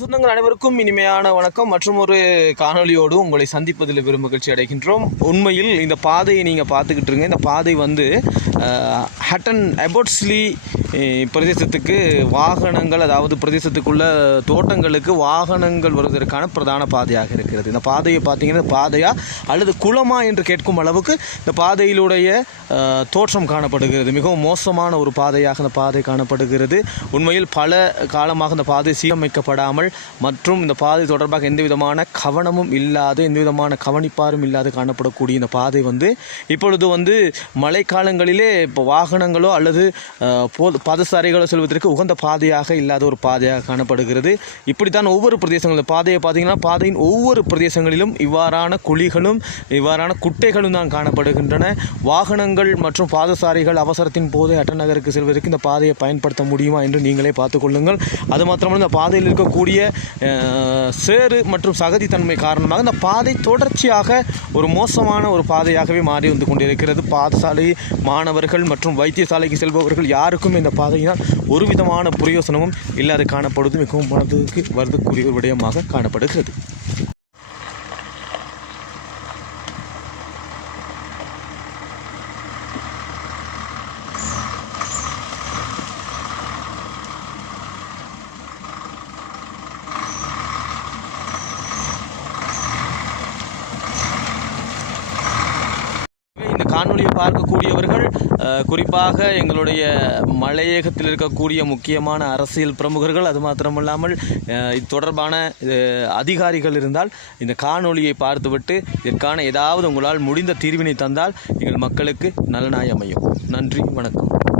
சொந்தங்கள் அனைவருக்கும் இனிமையான வணக்கம். மற்றும் ஒரு காணொலியோடு உங்களை சந்திப்பதில் பெரும் மகிழ்ச்சி அடைகின்றோம். உண்மையில் இந்த பாதையை நீங்கள் பார்த்துக்கிட்டு இருங்க. இந்த பாதை வந்து ஹட்டன் அபோட்ஸ்லி பிரதேசத்துக்கு வாகனங்கள், அதாவது பிரதேசத்துக்குள்ள தோட்டங்களுக்கு வாகனங்கள் வருவதற்கான பிரதான பாதையாக இருக்கிறது. இந்த பாதையை பார்த்தீங்கன்னா பாதையா அல்லது குளமா என்று கேட்கும் அளவுக்கு இந்த பாதையிலுடைய தோற்றம் காணப்படுகிறது. மிகவும் மோசமான ஒரு பாதையாக இந்த பாதை காணப்படுகிறது. உண்மையில் பல காலமாக இந்த பாதை சீரமைக்கப்படாமல் மற்றும் இந்த பாதை தொடர்பாக எந்த விதமான கவனமும் இல்லாது, எந்த விதமான கவனிப்பாரும் இல்லாது காணப்படக்கூடிய இந்த பாதை வந்து இப்பொழுது மழைக்காலங்களிலே இப்போ வாகனங்களோ அல்லது பாதசாரிகளோ செல்வதற்கு உகந்த பாதையாக இல்லாத ஒரு பாதையாக காணப்படுகிறது. இப்படித்தான் ஒவ்வொரு பிரதேசங்களும் பாதையை பார்த்தீங்கன்னா பாதையின் ஒவ்வொரு பிரதேசங்களிலும் இவ்வாறான குழிகளும் இவ்வாறான குட்டைகளும் தான் காணப்படுகின்றன. வாகனங்கள் மற்றும் பாதசாரிகள் அவசரத்தின் போது ஹட்டன் நகருக்கு செல்வதற்கு இந்த பாதையை பயன்படுத்த முடியுமா என்று நீங்களே பார்த்துக்கொள்ளுங்கள். அது மாத்திரமல்ல, இந்த பாதையில் இருக்கக்கூடிய சேறு மற்றும் சகதித்தன்மை காரணமாக இந்த பாதை தொடர்ச்சியாக ஒரு மோசமான ஒரு பாதையாகவே மாறி வந்து கொண்டிருக்கிறது. பாடசாலை மாணவர்கள் மற்றும் வைத்தியசாலைக்கு செல்பவர்கள் யாருக்கும் இந்த பாதையினால் ஒரு விதமான பிரயோசனமும் இல்லாது காணப்படுவது மிகவும் மனதுக்கு வருத்தக்கூடிய ஒரு விடயமாக காணப்படுகிறது. இந்த காணொலியை பார்க்கக்கூடியவர்கள் குறிப்பாக எங்களுடைய மலையகத்தில் இருக்கக்கூடிய முக்கியமான அரசியல் பிரமுகர்கள், அது மாத்திரமில்லாமல் இது தொடர்பான அதிகாரிகள் இருந்தால் இந்த காணொலியை பார்த்துவிட்டு இதற்கான ஏதாவது உங்களால் முடிந்த தீர்வினை தந்தால் எங்கள் மக்களுக்கு நலனாய் அமையும். நன்றி, வணக்கம்.